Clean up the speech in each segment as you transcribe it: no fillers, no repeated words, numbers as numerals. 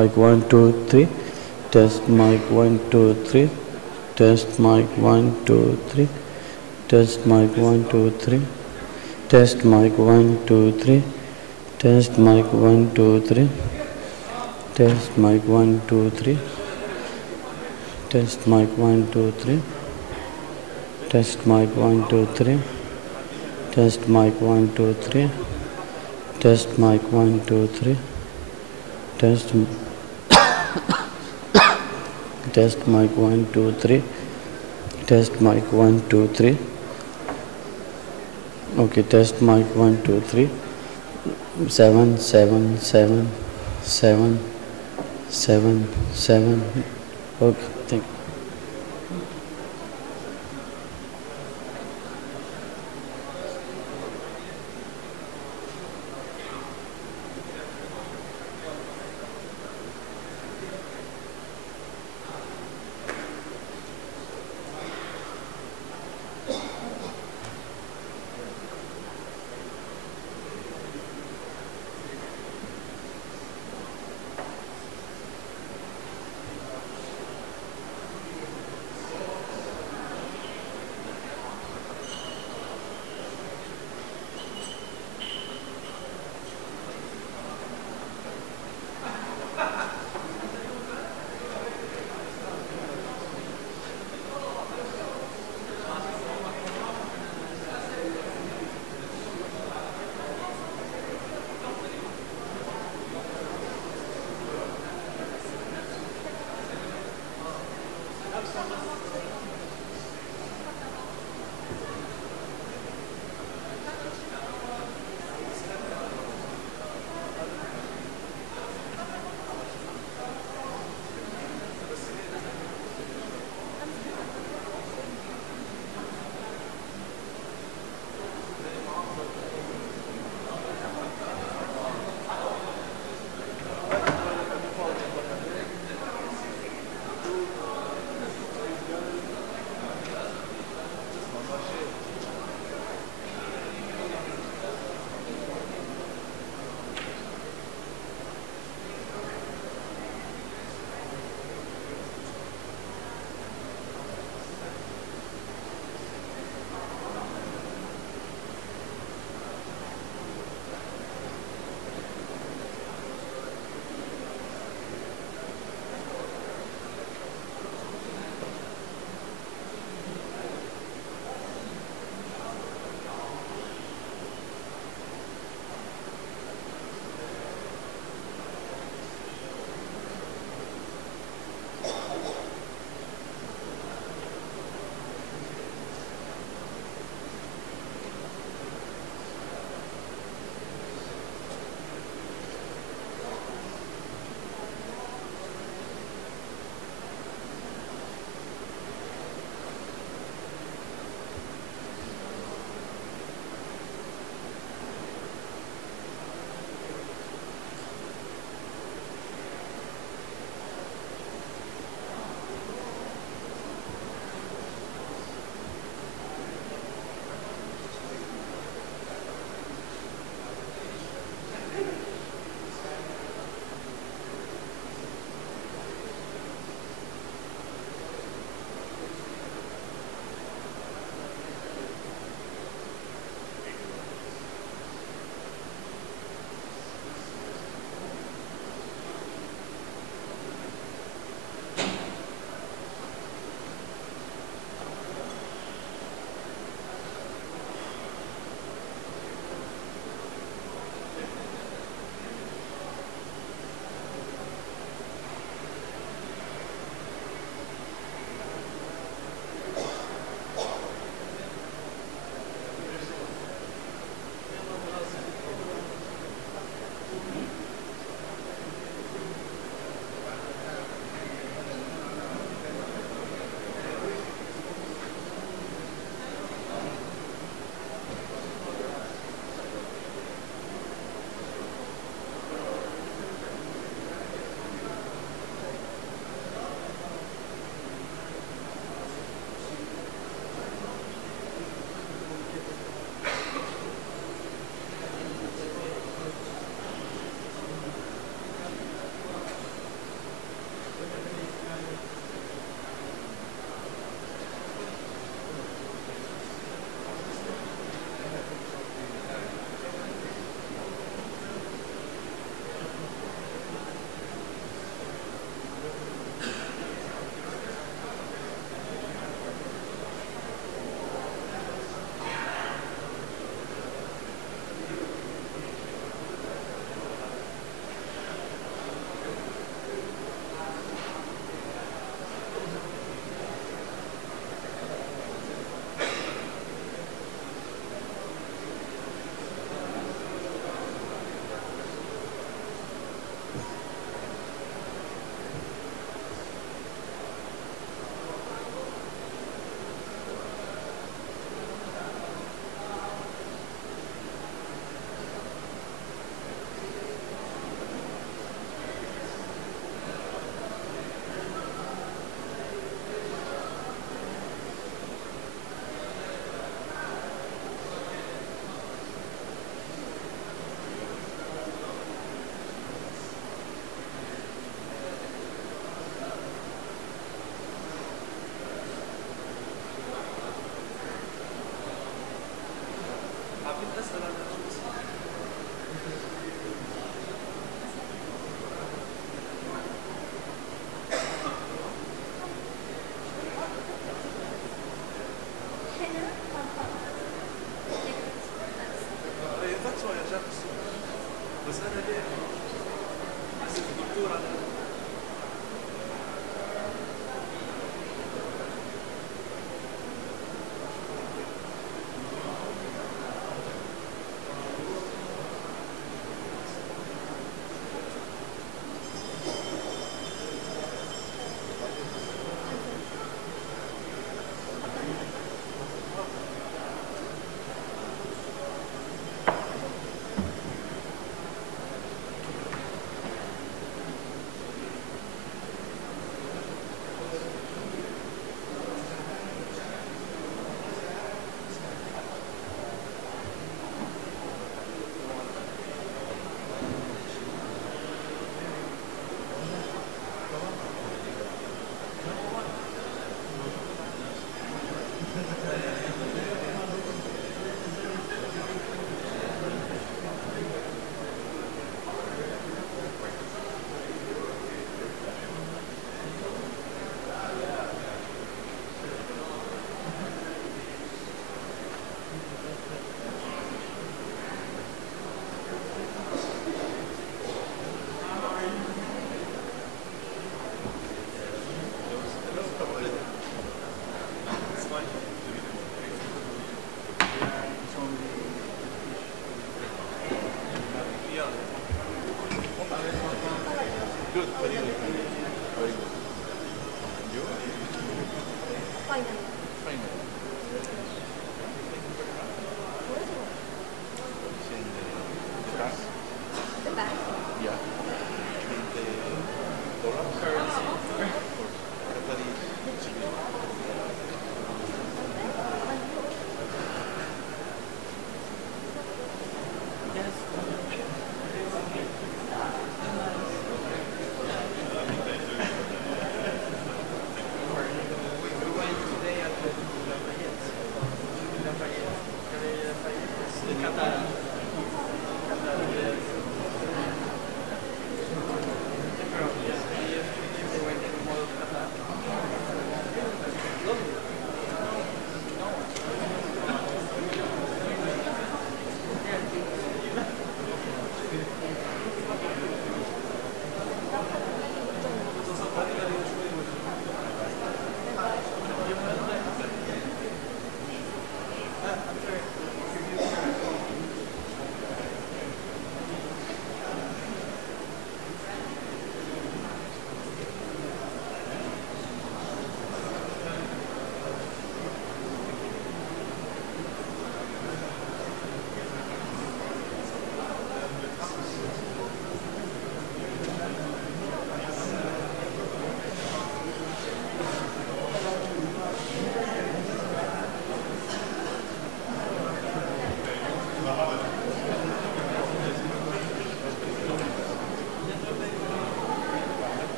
mic 1 2 3 test mic 1 2 3 test mic 1 2 3 test mic 1 2 3 test mic 1 2 3 test mic 1 2 3 test mic 1 2 3 test mic 1 2 3 test mic 1 2 3 test mic 1 2 3 test mic 1 2 3 test test mic 1 2 3 test mic 1 2 3 okay test mic 1 2 3 7 7 7 7 7 7 okay thank you.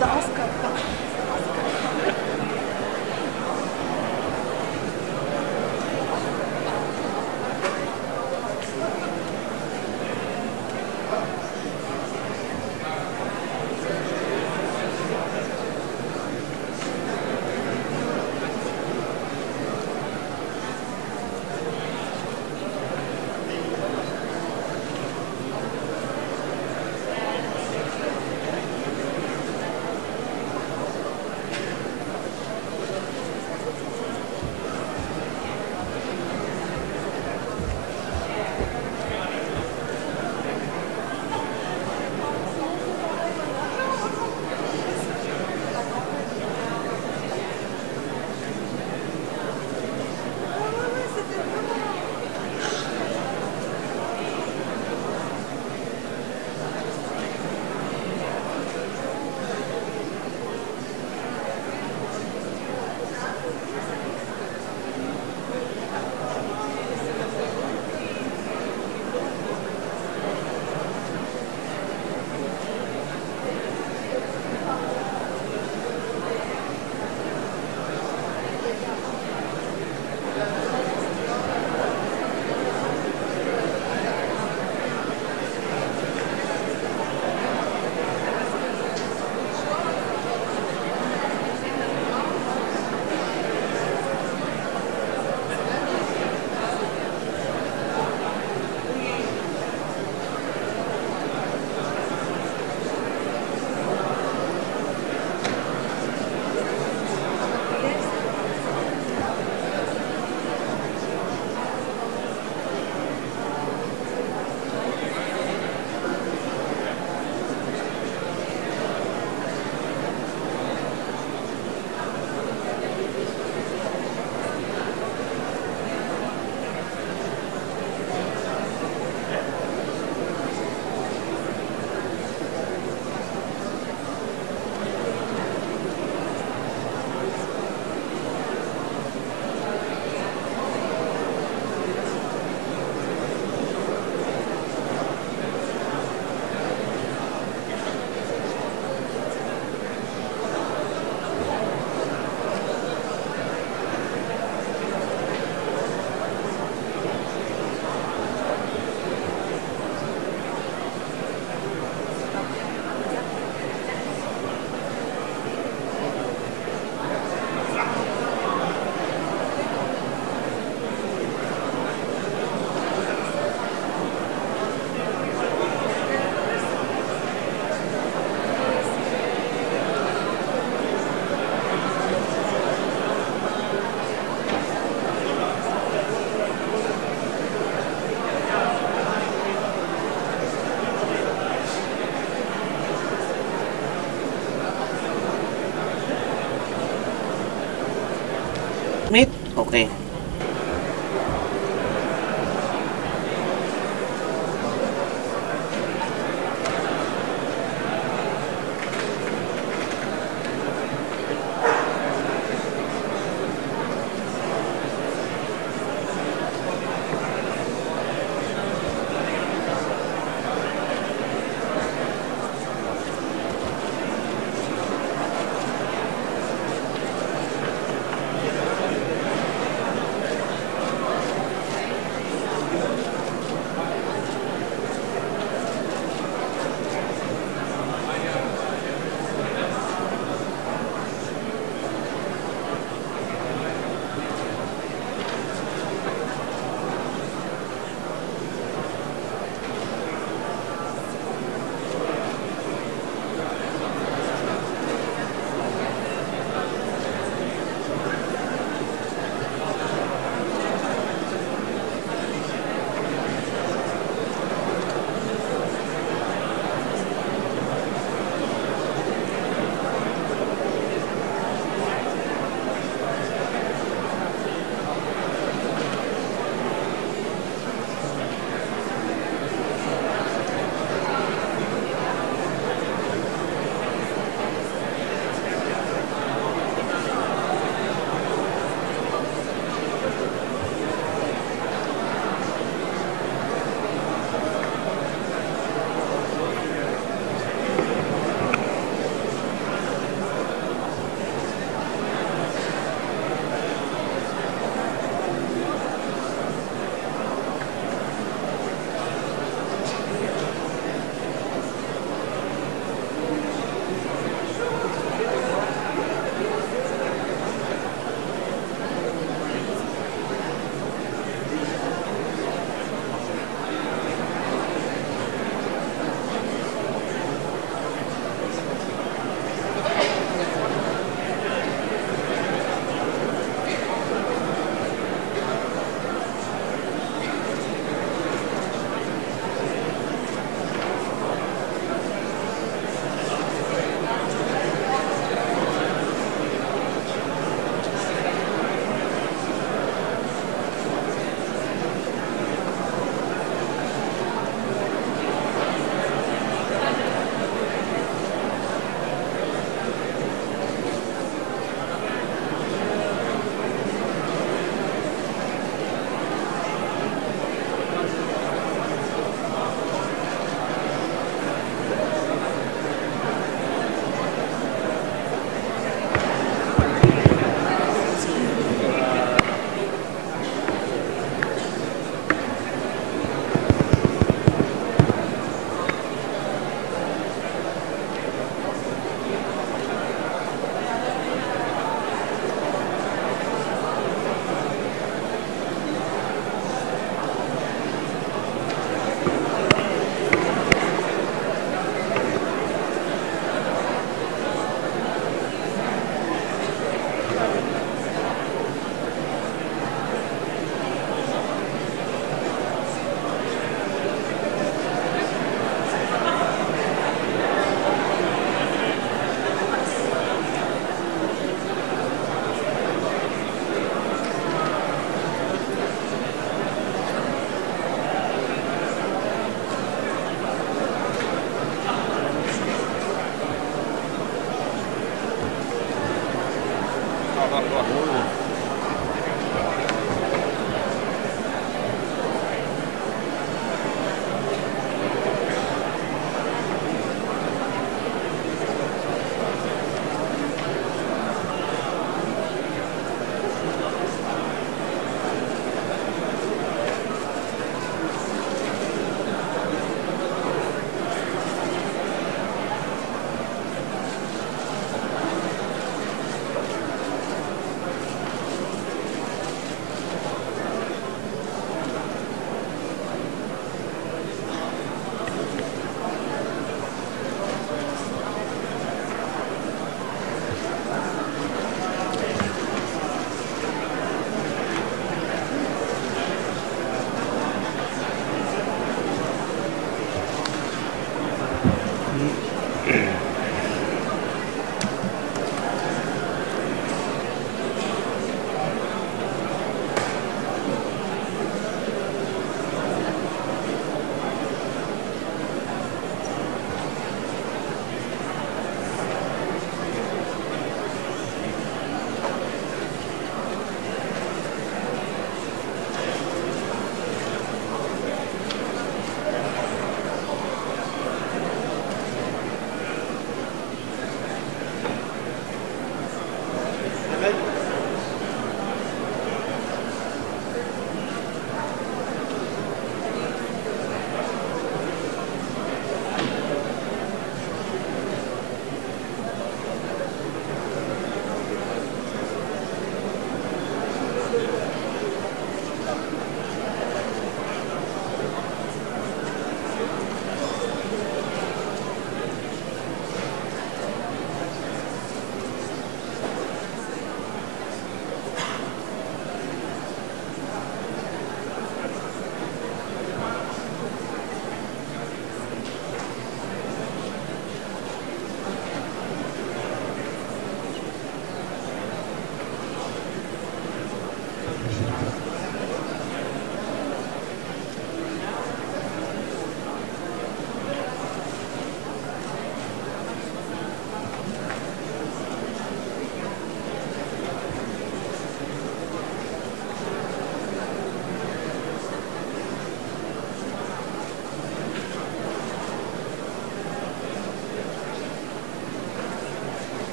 ده عسكر. Meet? Okay.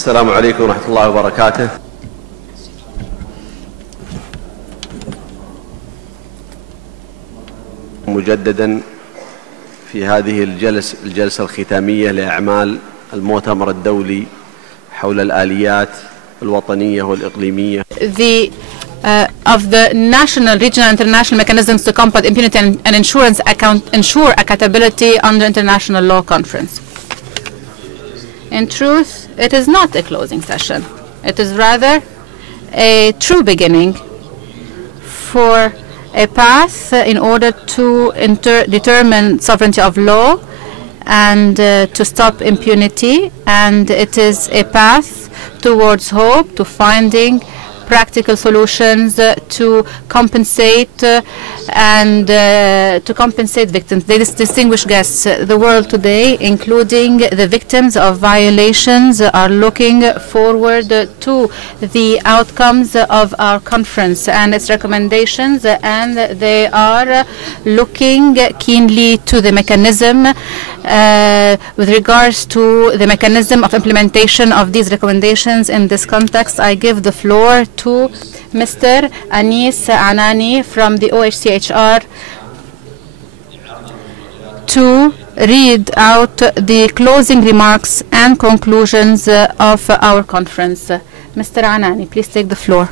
السلام عليكم ورحمة الله وبركاته. مجددا في هذه الجلسة الختامية لأعمال المؤتمر الدولي حول الآليات الوطنية والإقليمية. Of the national, regional, and international mechanisms to combat impunity and ensure accountability under international law conference. In truth, it is not a closing session. It is rather a true beginning for a path in order to determine sovereignty of law and to stop impunity. And it is a path towards hope, to finding practical solutions to compensate and to compensate victims. Distinguished guests, the world today, including the victims of violations, are looking forward to the outcomes of our conference and its recommendations, and they are looking keenly to the mechanism with regards to the mechanism of implementation of these recommendations. In this context, I give the floor to Mr. Anis Anani from the OHCHR to read out the closing remarks and conclusions of our conference. Mr. Anani, please take the floor.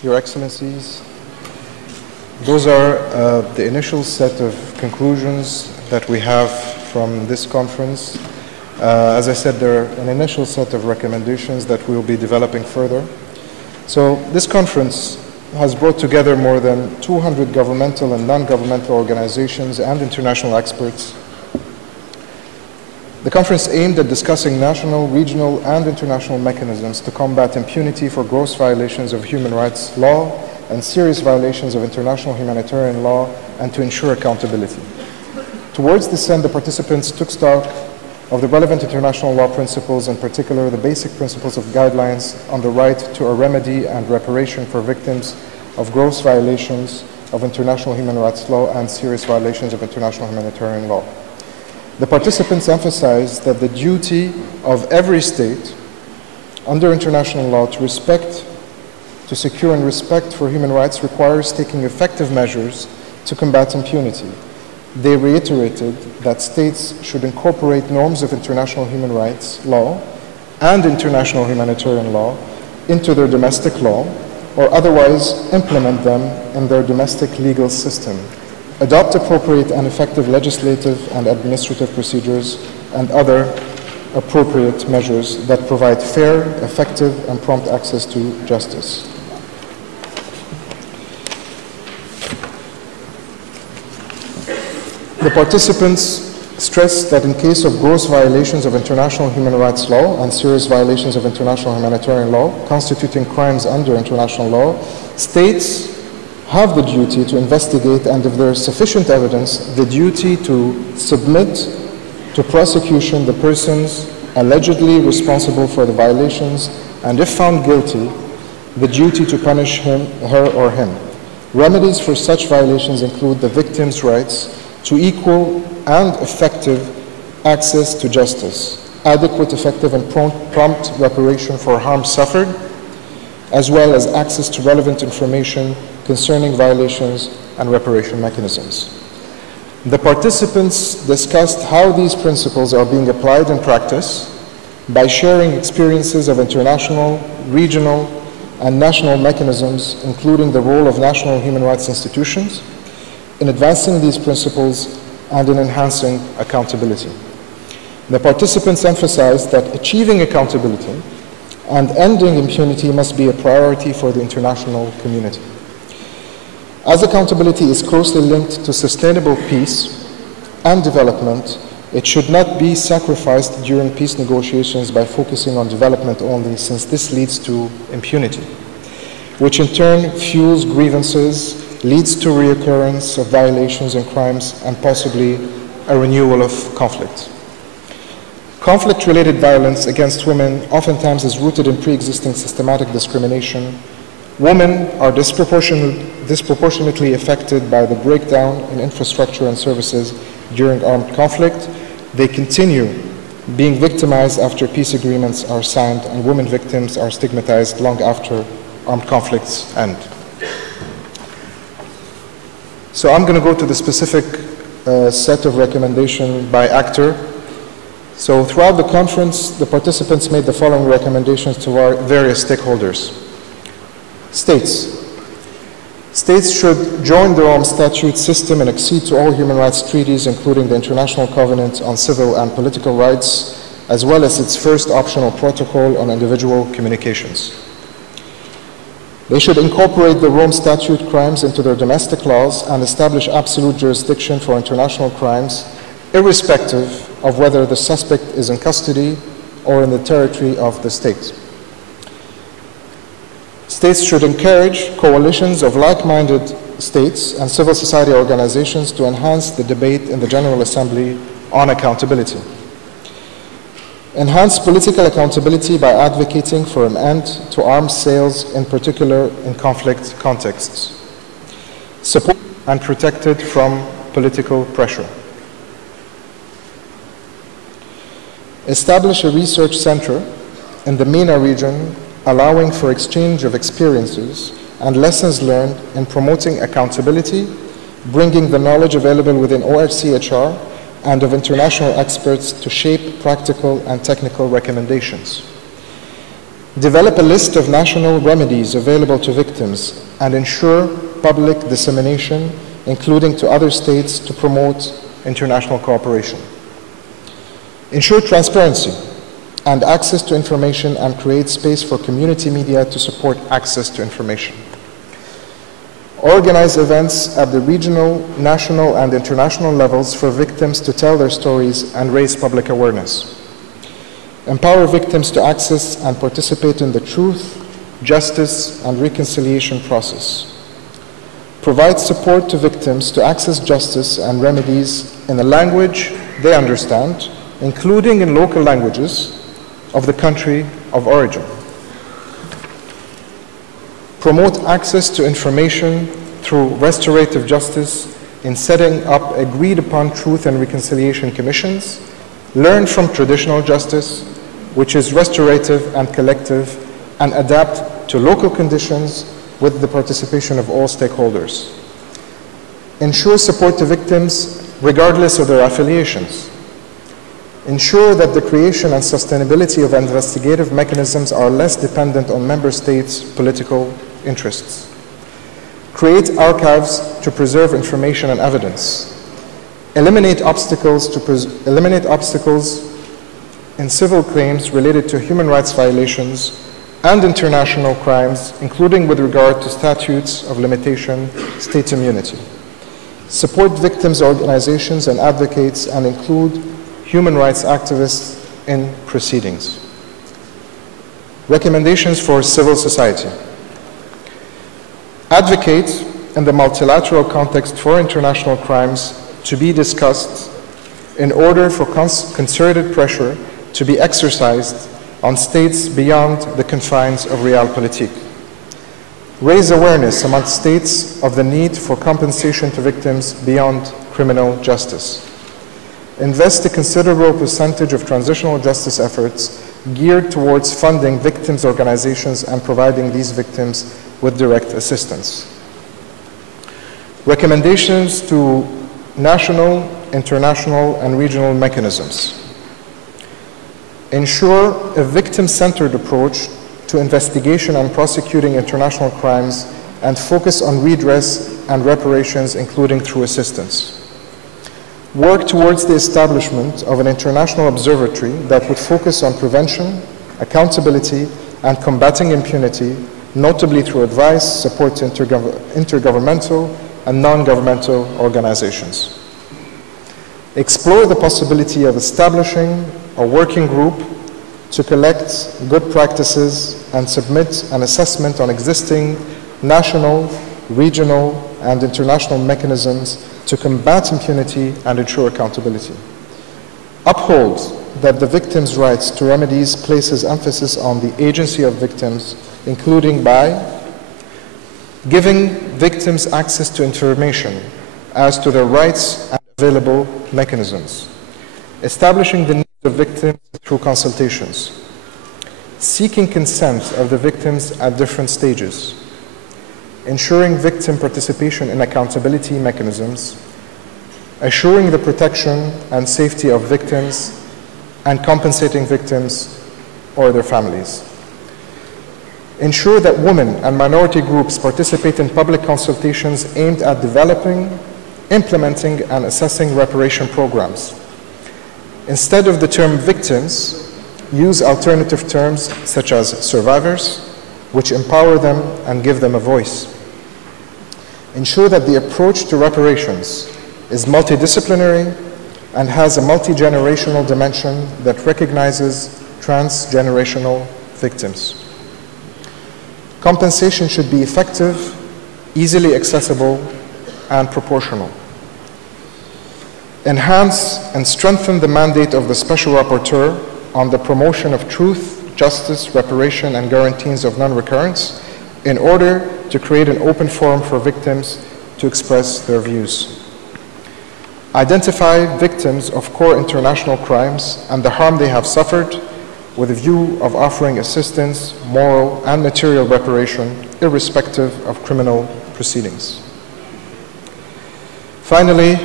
Your Excellencies, those are the initial set of conclusions that we have from this conference. As I said, there are an initial set of recommendations that we will be developing further. So this conference has brought together more than 200 governmental and non-governmental organizations and international experts. The conference aimed at discussing national, regional, and international mechanisms to combat impunity for gross violations of human rights law and serious violations of international humanitarian law, and to ensure accountability. Towards this end, the participants took stock of the relevant international law principles, in particular the basic principles of guidelines on the right to a remedy and reparation for victims of gross violations of international human rights law and serious violations of international humanitarian law. The participants emphasized that the duty of every state under international law to secure and respect for human rights requires taking effective measures to combat impunity. They reiterated that states should incorporate norms of international human rights law and international humanitarian law into their domestic law, or otherwise implement them in their domestic legal system, adopt appropriate and effective legislative and administrative procedures, and other appropriate measures that provide fair, effective, and prompt access to justice. The participants stressed that in case of gross violations of international human rights law and serious violations of international humanitarian law constituting crimes under international law, states have the duty to investigate, and if there is sufficient evidence, the duty to submit to prosecution the persons allegedly responsible for the violations, and if found guilty, the duty to punish him, her, or him. Remedies for such violations include the victim's rights to equal and effective access to justice, adequate, effective, and prompt reparation for harm suffered, as well as access to relevant information concerning violations and reparation mechanisms. The participants discussed how these principles are being applied in practice by sharing experiences of international, regional, and national mechanisms, including the role of national human rights institutions, in advancing these principles and in enhancing accountability. The participants emphasized that achieving accountability and ending impunity must be a priority for the international community. As accountability is closely linked to sustainable peace and development, it should not be sacrificed during peace negotiations by focusing on development only, since this leads to impunity, which in turn fuels grievances, leads to reoccurrence of violations and crimes, and possibly a renewal of conflict. Conflict-related violence against women oftentimes is rooted in pre-existing systematic discrimination. Women are disproportionately affected by the breakdown in infrastructure and services during armed conflict. They continue being victimized after peace agreements are signed, and women victims are stigmatized long after armed conflicts end. So I'm going to go to the specific set of recommendations by actor. So throughout the conference, the participants made the following recommendations to our various stakeholders. States should join the Rome Statute system and accede to all human rights treaties, including the International Covenant on Civil and Political Rights, as well as its first optional protocol on individual communications. They should incorporate the Rome Statute crimes into their domestic laws and establish absolute jurisdiction for international crimes, irrespective of whether the suspect is in custody or in the territory of the state. States should encourage coalitions of like-minded states and civil society organizations to enhance the debate in the General Assembly on accountability. Enhance political accountability by advocating for an end to arms sales, in particular in conflict contexts. Support and protected from political pressure. Establish a research center in the MENA region, allowing for exchange of experiences and lessons learned in promoting accountability, bringing the knowledge available within OHCHR and of international experts to shape practical and technical recommendations. Develop a list of national remedies available to victims and ensure public dissemination, including to other states, to promote international cooperation. Ensure transparency and access to information and create space for community media to support access to information. Organize events at the regional, national, and international levels for victims to tell their stories and raise public awareness. Empower victims to access and participate in the truth, justice, and reconciliation process. Provide support to victims to access justice and remedies in a language they understand, including in local languages of the country of origin. Promote access to information through restorative justice in setting up agreed-upon truth and reconciliation commissions. Learn from traditional justice, which is restorative and collective, and adapt to local conditions with the participation of all stakeholders. Ensure support to victims regardless of their affiliations. Ensure that the creation and sustainability of investigative mechanisms are less dependent on member states' political interests. Create archives to preserve information and evidence. Eliminate obstacles in civil claims related to human rights violations and international crimes, including with regard to statutes of limitation, state immunity. Support victims' organizations and advocates and include human rights activists in proceedings. Recommendations for civil society. Advocate in the multilateral context for international crimes to be discussed in order for concerted pressure to be exercised on states beyond the confines of realpolitik. Raise awareness among states of the need for compensation to victims beyond criminal justice. Invest a considerable percentage of transitional justice efforts geared towards funding victims' organizations and providing these victims with direct assistance. Recommendations to national, international, and regional mechanisms. Ensure a victim-centered approach to investigation and prosecuting international crimes and focus on redress and reparations, including through assistance. Work towards the establishment of an international observatory that would focus on prevention, accountability, and combating impunity, notably through advice, support to intergovernmental and non-governmental organizations. Explore the possibility of establishing a working group to collect good practices and submit an assessment on existing national, regional, and international mechanisms to combat impunity and ensure accountability. Uphold that the victims' rights to remedies places emphasis on the agency of victims, including by giving victims access to information as to their rights and available mechanisms, establishing the needs of victims through consultations, seeking consent of the victims at different stages, ensuring victim participation in accountability mechanisms, assuring the protection and safety of victims, and compensating victims or their families. Ensure that women and minority groups participate in public consultations aimed at developing, implementing, and assessing reparation programs. Instead of the term victims, use alternative terms such as survivors, which empower them and give them a voice. Ensure that the approach to reparations is multidisciplinary and has a multi-generational dimension that recognizes transgenerational victims. Compensation should be effective, easily accessible, and proportional. Enhance and strengthen the mandate of the Special Rapporteur on the promotion of truth, justice, reparation, and guarantees of non-recurrence in order to create an open forum for victims to express their views. Identify victims of core international crimes and the harm they have suffered with a view of offering assistance, moral and material reparation, irrespective of criminal proceedings. Finally,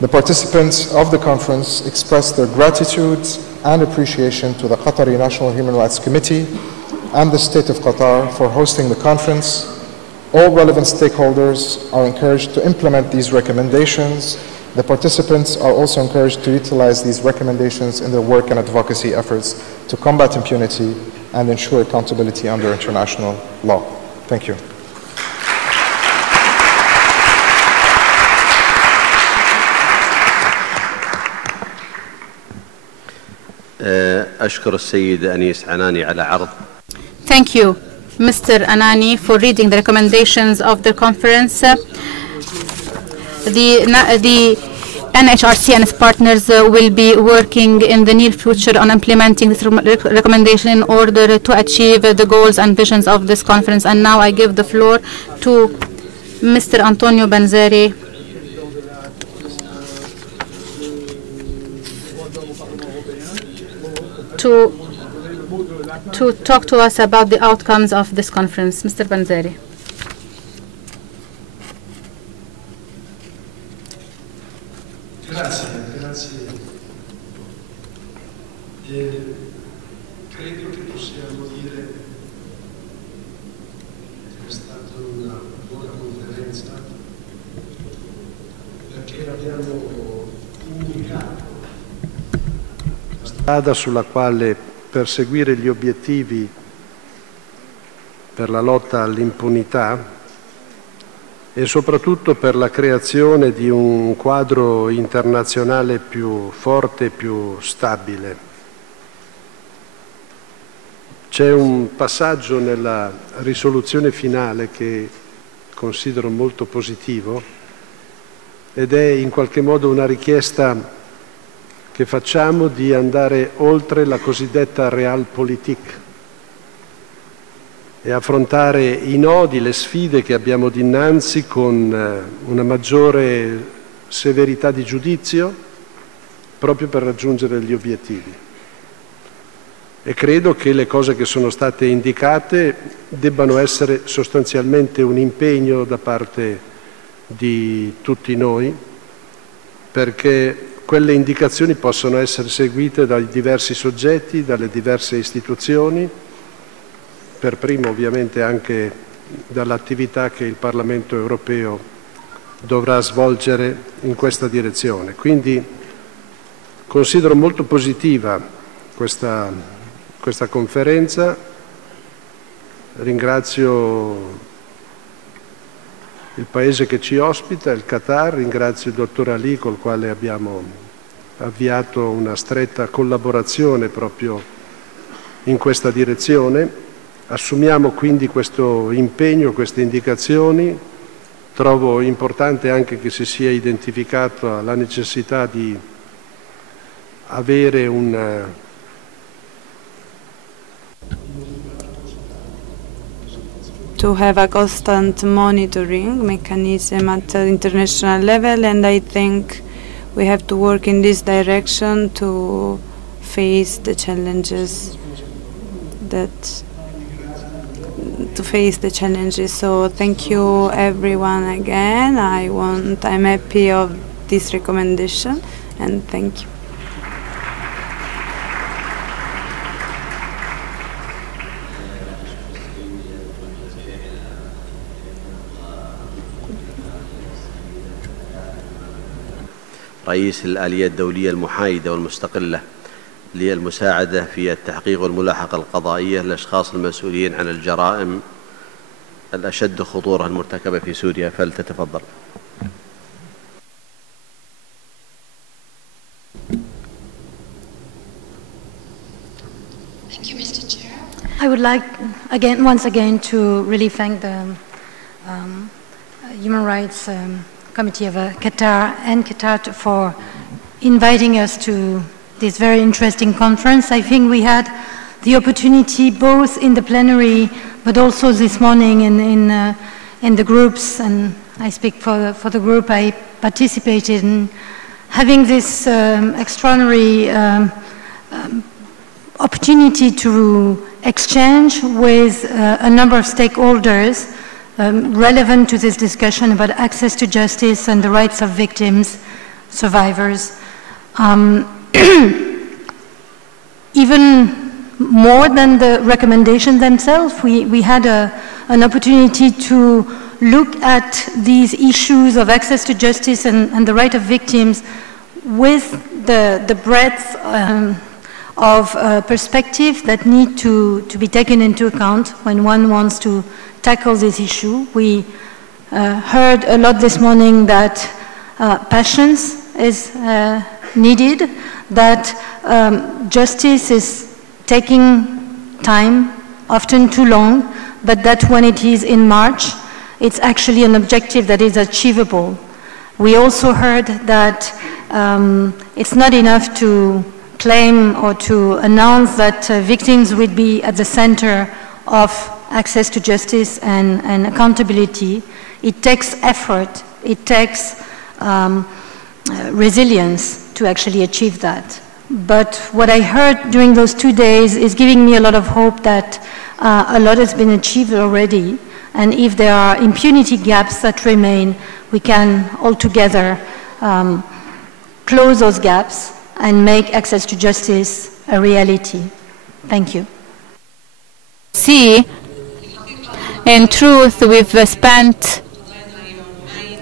the participants of the conference expressed their gratitude and appreciation to the Qatari National Human Rights Committee and the State of Qatar for hosting the conference. All relevant stakeholders are encouraged to implement these recommendations. The participants are also encouraged to utilize these recommendations in their work and advocacy efforts to combat impunity and ensure accountability under international law. Thank you. أشكر السيد أنيس عناني على عرض. Thank you, Mr. Anani, for reading the recommendations of the conference. The NHRC and its partners will be working in the near future on implementing this recommendation in order to achieve the goals and visions of this conference. And now I give the floor to Mr. Antonio Banzeri to talk to us about the outcomes of this conference. Mr. Banzeri. Grazie. Credo che possiamo dire che è stata una buona conferenza perché abbiamo indicato la strada sulla quale perseguire gli obiettivi per la lotta all'impunità e soprattutto per la creazione di un quadro internazionale più forte e più stabile. C'è un passaggio nella risoluzione finale che considero molto positivo ed è in qualche modo una richiesta che facciamo di andare oltre la cosiddetta realpolitik e affrontare i nodi, le sfide che abbiamo dinanzi con una maggiore severità di giudizio proprio per raggiungere gli obiettivi. E credo che le cose che sono state indicate debbano essere sostanzialmente un impegno da parte di tutti noi, perché quelle indicazioni possono essere seguite dai diversi soggetti, dalle diverse istituzioni, per primo ovviamente anche dall'attività che il Parlamento europeo dovrà svolgere in questa direzione. Quindi considero molto positiva questa conferenza, ringrazio il Paese che ci ospita, il Qatar, ringrazio il dottor Ali col quale abbiamo avviato una stretta collaborazione proprio in questa direzione. Assumiamo quindi questo impegno, queste indicazioni. Trovo importante anche che si sia identificata la necessità di avere to have a constant monitoring mechanism at the international level, and I think we have to work in this direction to face the challenges So thank you everyone again. I'm happy of this recommendation, and thank you. رئيس الآلية الدولية المحايدة والمستقلة للمساعدة في التحقيق والملاحقة القضائية للأشخاص المسؤولين عن الجرائم الأشد خطورة المرتكبة في سوريا، فلتتفضل. Thank you, Mr. Chair. I would like once again to really thank the Human Rights Committee of Qatar and Qatar for inviting us to this very interesting conference. I think we had the opportunity both in the plenary but also this morning in the groups and I speak for the group I participated in, having this extraordinary opportunity to exchange with a number of stakeholders relevant to this discussion about access to justice and the rights of victims, survivors. Even more than the recommendations themselves, we had an opportunity to look at these issues of access to justice and the right of victims with the breadth of perspective that need to be taken into account when one wants to tackle this issue. We heard a lot this morning that patience is needed, that justice is taking time, often too long, but that when it is in March, it's actually an objective that is achievable. We also heard that it's not enough to claim or to announce that victims will be at the center of access to justice and accountability. It takes effort, it takes resilience to actually achieve that. But what I heard during those 2 days is giving me a lot of hope that a lot has been achieved already, and if there are impunity gaps that remain, we can all together close those gaps and make access to justice a reality. Thank you. See, in truth, we've spent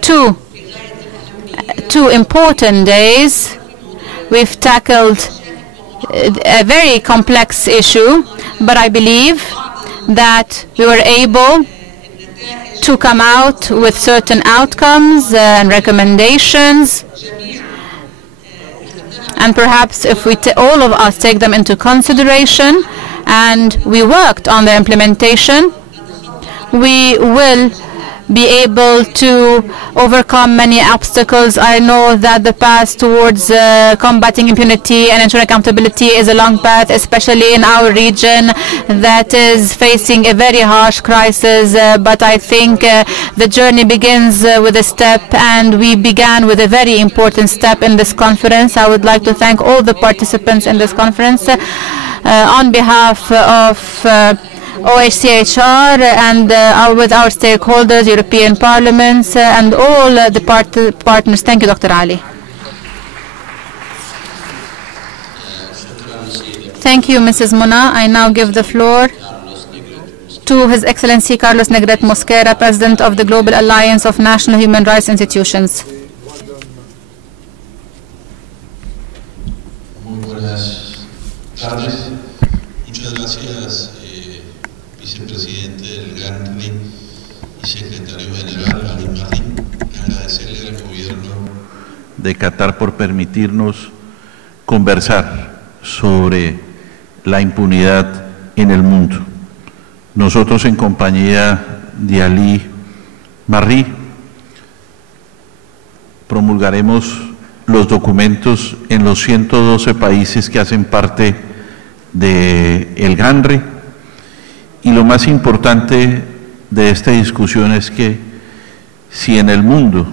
two important days. We've tackled a very complex issue, but I believe that we were able to come out with certain outcomes and recommendations. And perhaps if all of us take them into consideration and we worked on their implementation, we will be able to overcome many obstacles. I know that the path towards combating impunity and ensuring accountability is a long path, especially in our region that is facing a very harsh crisis. But I think the journey begins with a step, and we began with a very important step in this conference. I would like to thank all the participants in this conference on behalf of OHCHR and with our stakeholders, European parliaments, and all the partners. Thank you, Dr. Ali. Thank you, Mrs. Mona. I now give the floor to His Excellency Carlos Negrete Mosquera, President of the Global Alliance of National Human Rights Institutions. Vicepresidente del GANRI y secretario general agradecerle al gobierno de Qatar por permitirnos conversar sobre la impunidad en el mundo. Nosotros, en compañía de Ali Marri, promulgaremos los documentos en los 112 países que hacen parte del GANRI. Y lo más importante de esta discusión es que si en el mundo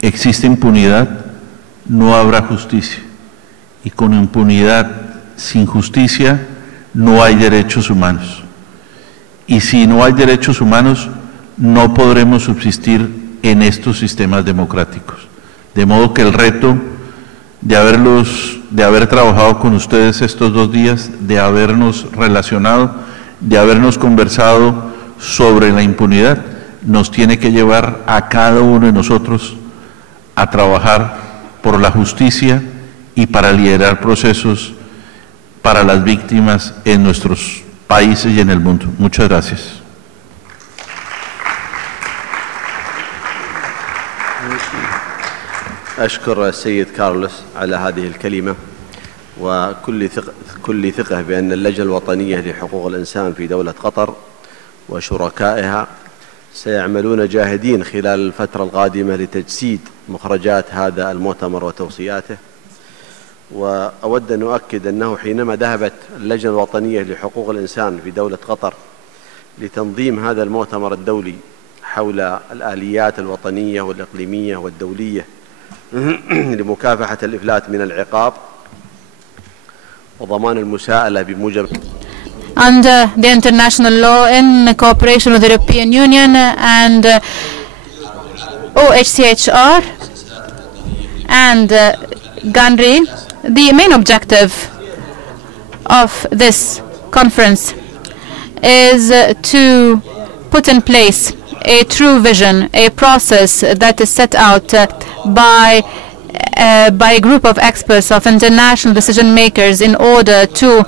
existe impunidad, no habrá justicia. Y con impunidad, sin justicia, no hay derechos humanos. Y si no hay derechos humanos, no podremos subsistir en estos sistemas democráticos. De modo que el reto de haber trabajado con ustedes estos 2 días, de habernos relacionado, de habernos conversado sobre la impunidad, nos tiene que llevar a cada uno de nosotros a trabajar por la justicia y para liderar procesos para las víctimas en nuestros países y en el mundo. Muchas gracias. أشكر السيد كارلوس على هذه الكلمة، وكل ثقة بأن اللجنة الوطنية لحقوق الإنسان في دولة قطر وشركائها سيعملون جاهدين خلال الفترة القادمة لتجسيد مخرجات هذا المؤتمر وتوصياته. وأود أن أؤكد أنه حينما ذهبت اللجنة الوطنية لحقوق الإنسان في دولة قطر لتنظيم هذا المؤتمر الدولي حول الآليات الوطنية والإقليمية والدولية لمكافحة الإفلات من العقاب وضمان المساءلة بموجب under the international law in cooperation with the European Union and OHCHR and GANRI. The main objective of this conference is to put in place a true vision, a process that is set out by a group of experts, of international decision makers, in order to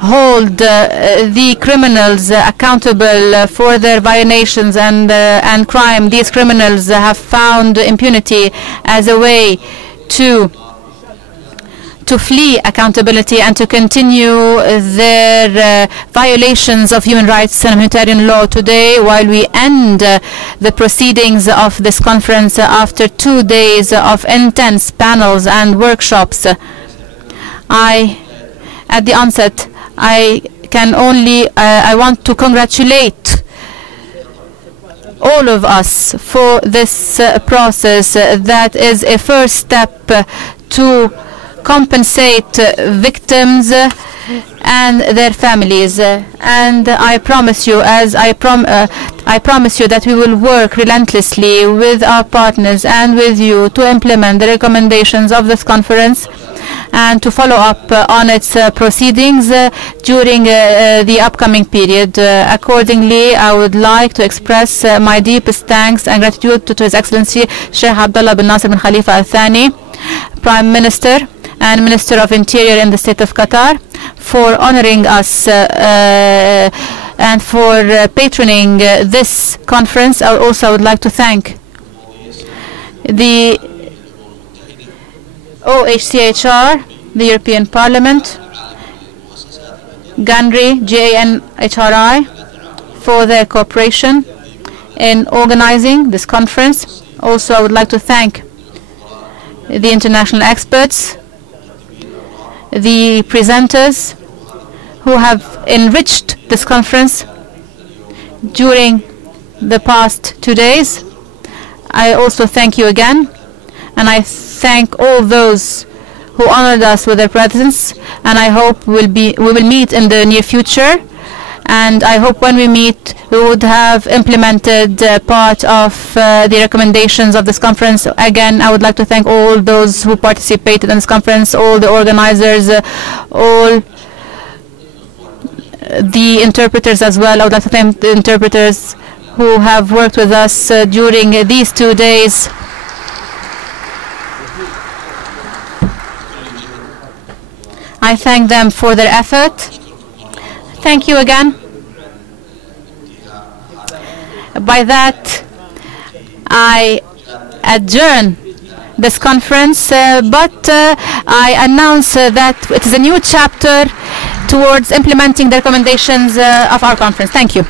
hold the criminals accountable for their violations and crime. These criminals have found impunity as a way to flee accountability and to continue their violations of human rights and humanitarian law. Today, while we end the proceedings of this conference after 2 days of intense panels and workshops, at the onset, I want to congratulate all of us for this process that is a first step to compensate victims and their families. And I promise you, I promise you that we will work relentlessly with our partners and with you to implement the recommendations of this conference and to follow up on its proceedings during the upcoming period. Accordingly, I would like to express my deepest thanks and gratitude to His Excellency Sheikh Abdullah bin Nasser bin Khalifa Al Thani, Prime Minister and Minister of Interior in the State of Qatar, for honoring us and for patroning this conference. I would like to thank the OHCHR, the European Parliament, GANRI, GANHRI, for their cooperation in organizing this conference. Also, I would like to thank the international experts, the presenters who have enriched this conference during the past 2 days. I also thank you again, and I thank all those who honored us with their presence, and I hope we will meet in the near future. And I hope when we meet, we would have implemented part of the recommendations of this conference. Again, I would like to thank all those who participated in this conference, all the organizers, all the interpreters as well. I would like to thank the interpreters who have worked with us during these 2 days. I thank them for their effort. Thank you again. By that, I adjourn this conference, but I announce that it is a new chapter towards implementing the recommendations of our conference. Thank you.